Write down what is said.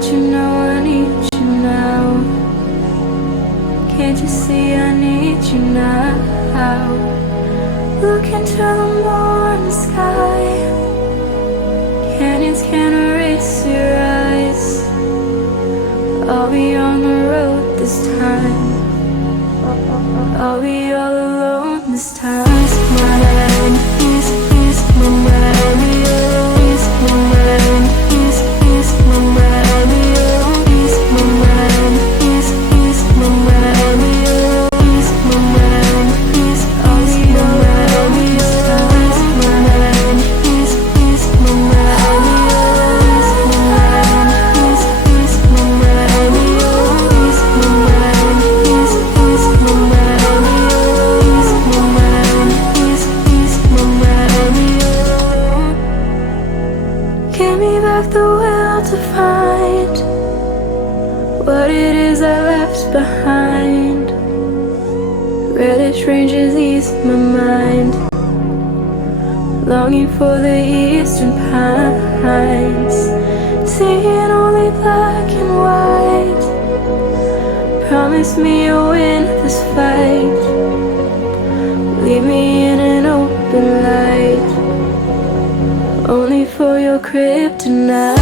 want you, know I need you now. Can't you see I need you now? Look into the morning sky. Canyons can't erase your eyes. I'll be on the road this time. I'll be all alone this time. Ease my mind, ease my mind. Ease my mind, ease my mind. Ease my mind, ease my mind. Ease my mind, ease I'll be all alone this time. Ease my mind, ease my mind. Ease my mind, ease my mind. Ease my mind, ease my mind. Ease my mind, ease my mind. Give me back the will to find what it is I left behind. Reddish ranges ease my mind, longing for the eastern pines. Seeing only black and white. Promise me you'll win this fight. Leave me in an open light, only for your kryptonite.